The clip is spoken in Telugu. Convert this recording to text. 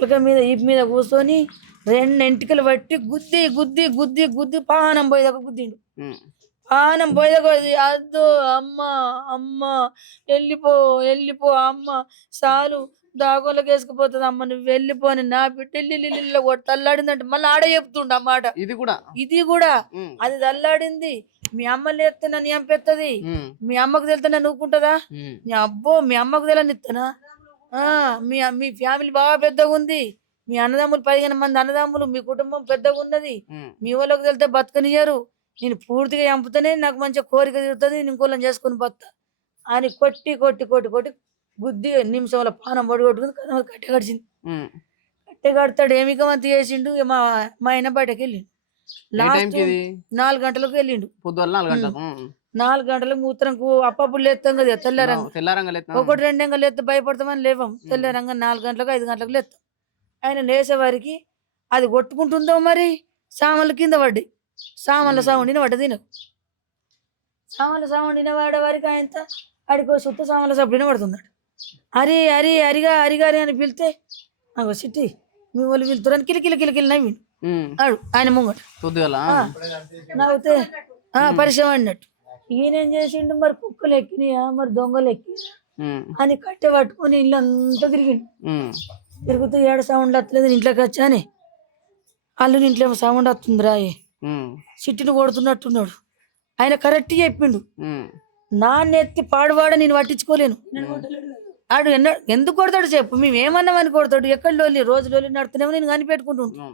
తలక మీద ఈపు మీద కూర్చొని 2 ఎంటికలు పట్టి గుద్ది గుద్ది గుద్ది గుద్ది పానం పోయేదాకా గుద్దిండు. పానం పోయేదాకా అద్దు అమ్మ అమ్మ వెళ్ళిపో వెళ్ళిపో అమ్మ చాలు దాగోళ్ళకి వేసుకుపోతుంది అమ్మ నువ్వు వెళ్ళిపోని నా బిడ్డ తల్లాడిందంటే మళ్ళీ ఆడ చెప్తుండ అన్నమాట. ఇది కూడా అది తల్లాడింది. మీ అమ్మ లేస్తే నన్ను చంపేస్తుంది, మీ అమ్మకు తెలితే నన్ను నూకుంటుందా? నీ అబ్బో మీ అమ్మకు తెలియనిస్తానా? మీ ఫ్యామిలీ బాగా పెద్దగా ఉంది, మీ అన్నదమ్ములు 15 మంది అన్నదమ్ములు, మీ కుటుంబం పెద్దగా ఉన్నది, మీ వాళ్ళకి తెలితే బతకనియ్యరు, నేను పూర్తిగా చంపుతానే నాకు మంచిగా కోరిక తీరుతుంది, నేను ఇంకోళ్ళని చేసుకుని బతా అని కొట్టి కొట్టి కొట్టి కొట్టి గుద్ది నిమిషంలో పానం పడిగొట్టుకుని కట్టె కడిచింది. కట్టె కడతాడు ఏమికమంత చేసిండు. మా ఆయన బయటకు వెళ్ళిండు. లాస్ట్ 4 గంటలకు వెళ్ళిండు. 4 గంటలకు మూత్రంకు అప్పప్పుడు లేస్తాం కదా తెల్లారంగా, 1-2 ఎంగలు లేస్తే భయపడతామని లేవాం. తెల్లారంగా 4 గంటలకు 5 గంటలకు లేస్తాం. ఆయన లేచేవారికి అది కొట్టుకుంటుందో మరి సామాన్లు కింద పడ్డాయి. సామాన్ల సౌండ్ వినబడ్డది. నాకు సామాన్ల సౌండ్ వినబడే వారికి ఆయన అడిగో సుత్త సామాన్ల సౌండ్ వినబడుతున్నాడు. అరే అరే అరిగా అరిగారి అని పిలితే నాకు సిట్టి మీ వాళ్ళు పిలుతురని కిలకిల కిలకిల నవ్విండు. ఆడు ఆయన ముంగట నవ్వుతే పరిచయం అన్నట్టు. ఈయనేం చేసిండు మరి కుక్కలు ఎక్కినాయా మరి దొంగలు ఎక్కినా అని కట్టె పట్టుకొని ఇల్లు అంతా తిరిగిండు. తిరుగుతూ ఏడ సౌండ్ వస్తలేదు ఇంట్లోకి వచ్చాని అల్లుని ఇంట్లో సౌండ్ వస్తుంది రాయే సిట్టిని కొడుతున్నట్టున్నాడు. ఆయన కరెక్ట్ చెప్పిండు. నాన్నెత్తి పాడువాడ నేను పట్టించుకోలేను. ఆడు ఎందుకు కొడతాడు చెప్పు, మేము ఏమన్నామని కొడతాడు. ఎక్కడ రోజు నడుతున్నామో నేను కనిపెట్టుకుంటుంటాను.